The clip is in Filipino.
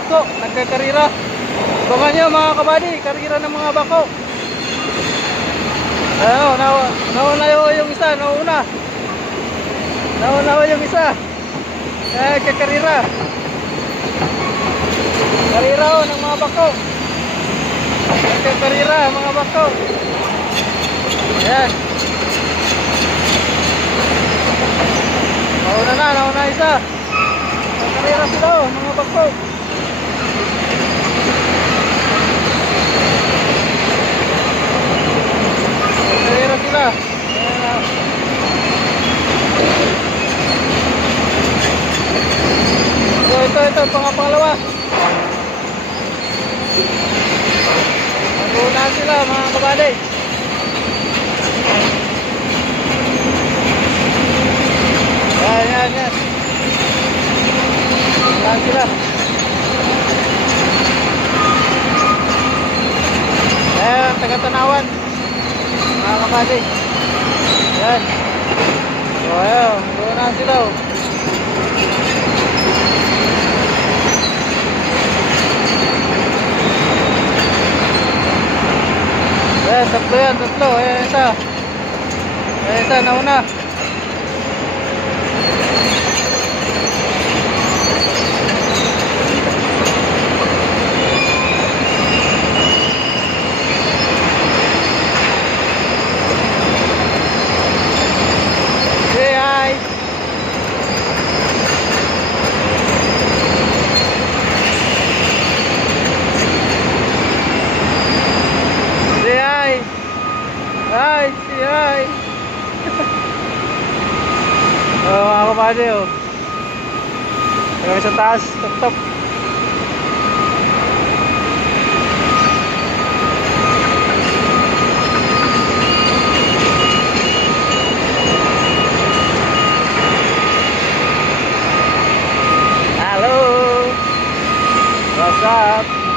bako, nagkakarira. Abangan nyo mga kabady, karira ng mga bako. Ano, nauna yung isa, nauna yung isa. Nagkakarira. Karira ng mga bako. Nagkakarira mga bako. Ayan. Nauna isa. Nagkakarira sila mga bako. Nagkakarira sila. Ito, pangalawa. Nagunahan sila mga kabady. Yan. Nagunahan sila. Ayan, taga-Tanawan mga kabady. Yan. So ayan, nagunahan sila. Ayan, tatlo. Ayan, isa nauna. Say hi. Say hi. Hi, say hi. Mga kabady, kami sa taas, top. Hello. What's up?